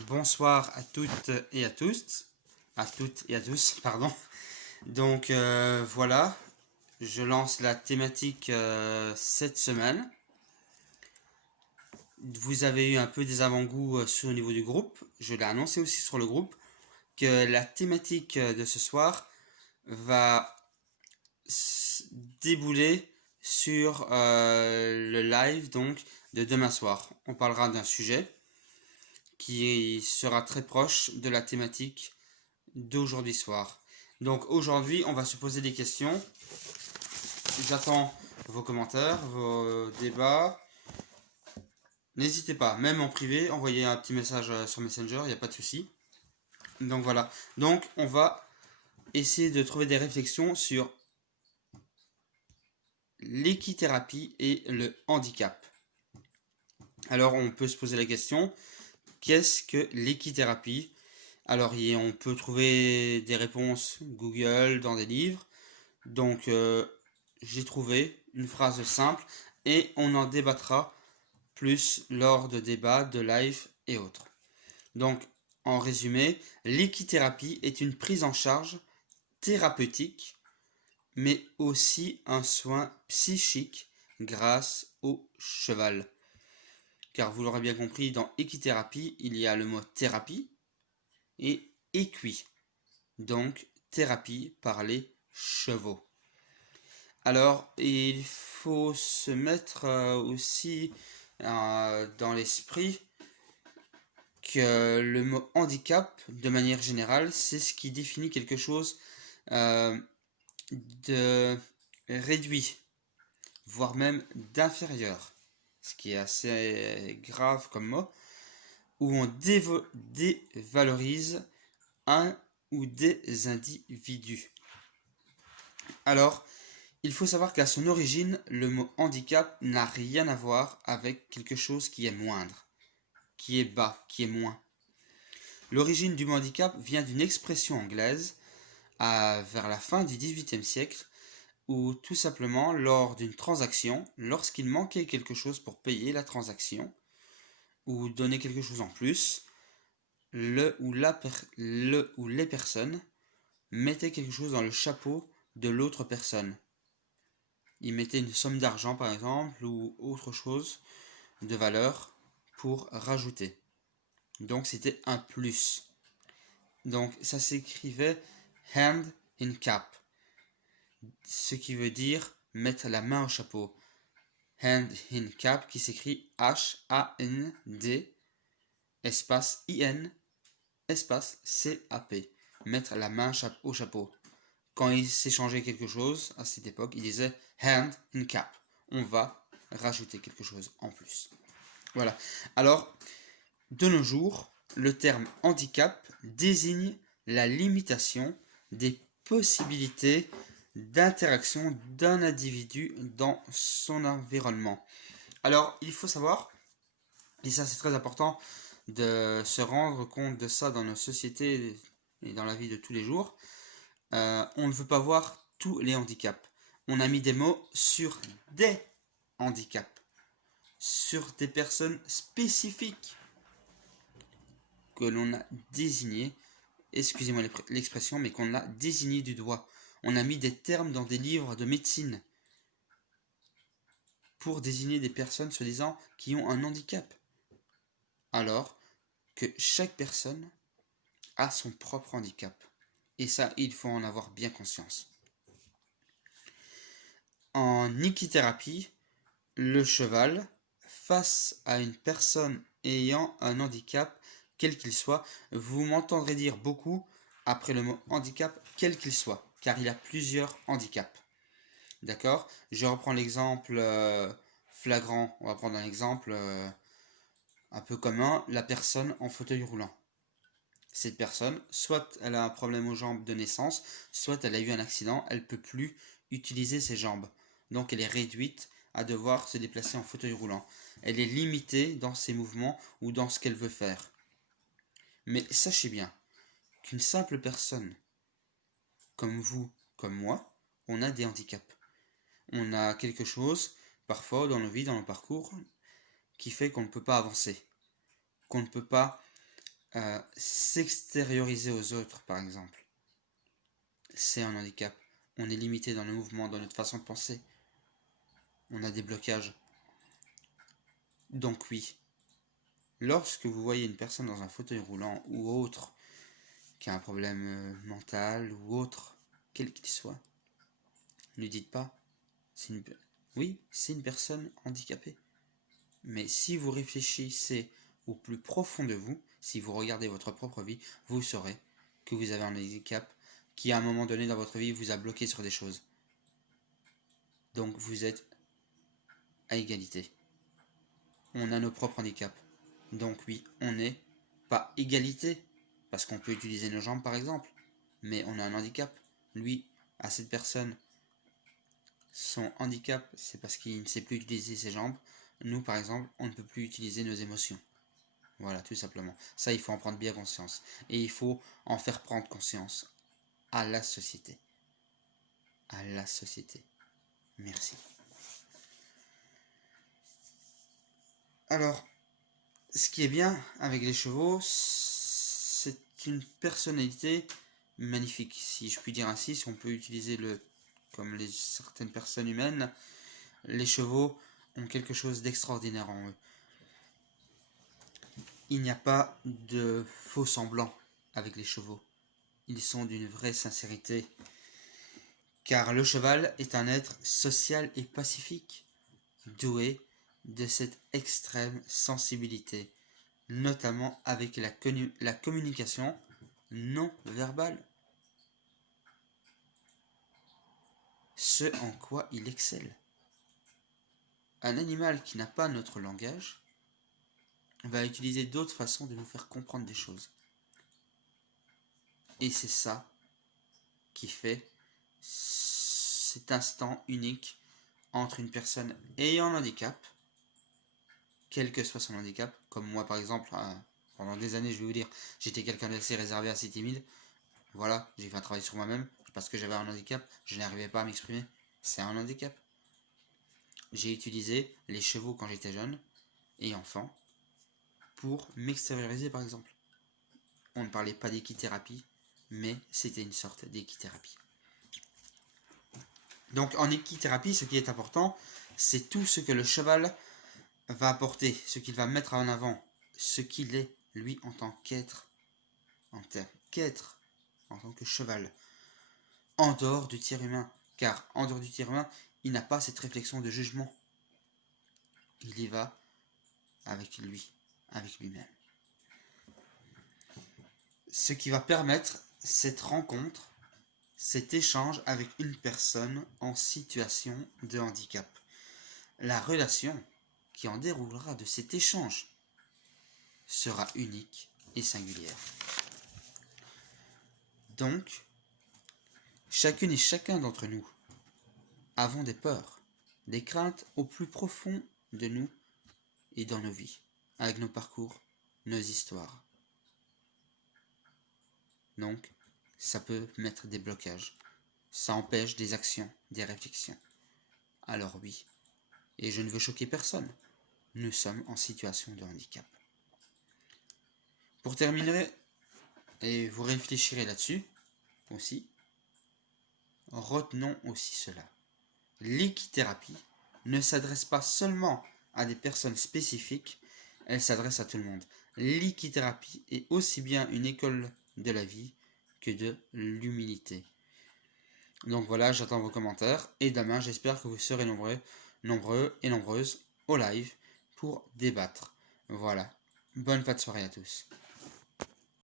Bonsoir à toutes et à tous. Pardon. Donc voilà, je lance la thématique cette semaine. Vous avez eu un peu des avant-goûts au niveau du groupe. Je l'ai annoncé aussi sur le groupe que la thématique de ce soir va débouler sur le live donc de demain soir. On parlera d'un sujet qui sera très proche de la thématique d'aujourd'hui soir. Donc aujourd'hui, on va se poser des questions. J'attends vos commentaires, vos débats. N'hésitez pas, même en privé, envoyez un petit message sur Messenger, il n'y a pas de souci. Donc voilà. Donc on va essayer de trouver des réflexions sur l'équithérapie et le handicap. Alors on peut se poser la question, qu'est-ce que l'équithérapie? Alors on peut trouver des réponses Google dans des livres. Donc j'ai trouvé une phrase simple et on en débattra plus lors de débats, de live et autres. Donc en résumé, l'équithérapie est une prise en charge thérapeutique mais aussi un soin psychique grâce au cheval. Car vous l'aurez bien compris, dans équithérapie, il y a le mot thérapie et équi, donc thérapie par les chevaux. Alors, il faut se mettre aussi dans l'esprit que le mot handicap, de manière générale, c'est ce qui définit quelque chose euh, de réduit, voire même d'inférieur, ce qui est assez grave comme mot, où on dévalorise un ou des individus. Alors, il faut savoir qu'à son origine, le mot handicap n'a rien à voir avec quelque chose qui est moindre, qui est bas, qui est moins. L'origine du mot handicap vient d'une expression anglaise vers la fin du XVIIIe siècle où tout simplement lors d'une transaction, lorsqu'il manquait quelque chose pour payer la transaction ou donner quelque chose en plus, le ou les personnes mettaient quelque chose dans le chapeau de l'autre personne. Ils mettaient une somme d'argent par exemple ou autre chose de valeur pour rajouter. Donc c'était un plus. Donc ça s'écrivait hand in cap, ce qui veut dire mettre la main au chapeau. Hand in cap qui s'écrit H-A-N-D espace I-N espace C-A-P. Mettre la main au chapeau. Quand il s'échangeait quelque chose à cette époque, il disait hand in cap. On va rajouter quelque chose en plus. Voilà. Alors, de nos jours, le terme handicap désigne la limitation des possibilités d'interaction d'un individu dans son environnement. Alors, il faut savoir, et ça c'est très important, de se rendre compte de ça dans nos sociétés et dans la vie de tous les jours, on ne veut pas voir tous les handicaps. On a mis des mots sur des handicaps, sur des personnes spécifiques que l'on a désignées, excusez-moi l'expression, mais qu'on a désignées du doigt. On a mis des termes dans des livres de médecine pour désigner des personnes soi-disant qui ont un handicap. Alors que chaque personne a son propre handicap. Et ça, il faut en avoir bien conscience. En équithérapie, le cheval, face à une personne ayant un handicap, quel qu'il soit, vous m'entendrez dire beaucoup après le mot handicap, quel qu'il soit, car il y a plusieurs handicaps. D'accord? Je reprends l'exemple flagrant. On va prendre un exemple un peu commun, la personne en fauteuil roulant. Cette personne, soit elle a un problème aux jambes de naissance, soit elle a eu un accident, elle ne peut plus utiliser ses jambes. Donc elle est réduite à devoir se déplacer en fauteuil roulant. Elle est limitée dans ses mouvements ou dans ce qu'elle veut faire. Mais sachez bien qu'une simple personne, comme vous, comme moi, on a des handicaps. On a quelque chose, parfois dans nos vies, dans nos parcours, qui fait qu'on ne peut pas avancer, qu'on ne peut pas s'extérioriser aux autres, par exemple, c'est un handicap. On est limité dans le mouvement, dans notre façon de penser. On a des blocages. Donc oui, lorsque vous voyez une personne dans un fauteuil roulant ou autre, qui a un problème mental ou autre, quel qu'il soit, ne dites pas, oui, c'est une personne handicapée. Mais si vous réfléchissez au plus profond de vous, si vous regardez votre propre vie, vous saurez que vous avez un handicap qui à un moment donné dans votre vie vous a bloqué sur des choses. Donc vous êtes à égalité. On a nos propres handicaps. Donc oui, on n'est pas égalité, parce qu'on peut utiliser nos jambes par exemple, mais on a un handicap. Lui, à cette personne, son handicap, c'est parce qu'il ne sait plus utiliser ses jambes. Nous, par exemple, on ne peut plus utiliser nos émotions. Voilà, tout simplement. Ça, il faut en prendre bien conscience. Et il faut en faire prendre conscience à la société. À la société. Merci. Alors, ce qui est bien avec les chevaux, c'est une personnalité magnifique, si je puis dire ainsi, si on peut utiliser comme certaines personnes humaines, les chevaux ont quelque chose d'extraordinaire en eux. Il n'y a pas de faux semblants avec les chevaux. Ils sont d'une vraie sincérité. Car le cheval est un être social et pacifique, doué de cette extrême sensibilité, notamment avec la communication non verbale. Ce en quoi il excelle. Un animal qui n'a pas notre langage va utiliser d'autres façons de nous faire comprendre des choses. Et c'est ça qui fait cet instant unique entre une personne ayant un handicap, quel que soit son handicap, comme moi par exemple, pendant des années je vais vous dire, j'étais quelqu'un d'assez réservé, assez timide, voilà, j'ai fait un travail sur moi-même, parce que j'avais un handicap, je n'arrivais pas à m'exprimer, c'est un handicap. J'ai utilisé les chevaux quand j'étais jeune et enfant pour m'extérioriser par exemple. On ne parlait pas d'équithérapie, mais c'était une sorte d'équithérapie. Donc en équithérapie, ce qui est important, c'est tout ce que le cheval va apporter, ce qu'il va mettre en avant, ce qu'il est, lui, en tant qu'être, en tant que cheval, en dehors du tiers humain. Car en dehors du tiers humain, il n'a pas cette réflexion de jugement. Il y va avec lui-même. Ce qui va permettre cette rencontre, cet échange avec une personne en situation de handicap. La relation qui en déroulera de cet échange sera unique et singulière. Donc, chacune et chacun d'entre nous avons des peurs, des craintes au plus profond de nous et dans nos vies, avec nos parcours, nos histoires. Donc, ça peut mettre des blocages. Ça empêche des actions, des réflexions. Alors oui, et je ne veux choquer personne, nous sommes en situation de handicap. Pour terminer, et vous réfléchirez là-dessus aussi, retenons aussi cela. L'équithérapie ne s'adresse pas seulement à des personnes spécifiques, elle s'adresse à tout le monde. L'équithérapie est aussi bien une école de la vie que de l'humilité. Donc voilà, j'attends vos commentaires et demain j'espère que vous serez nombreux et nombreuses au live pour débattre. Voilà, bonne fin de soirée à tous.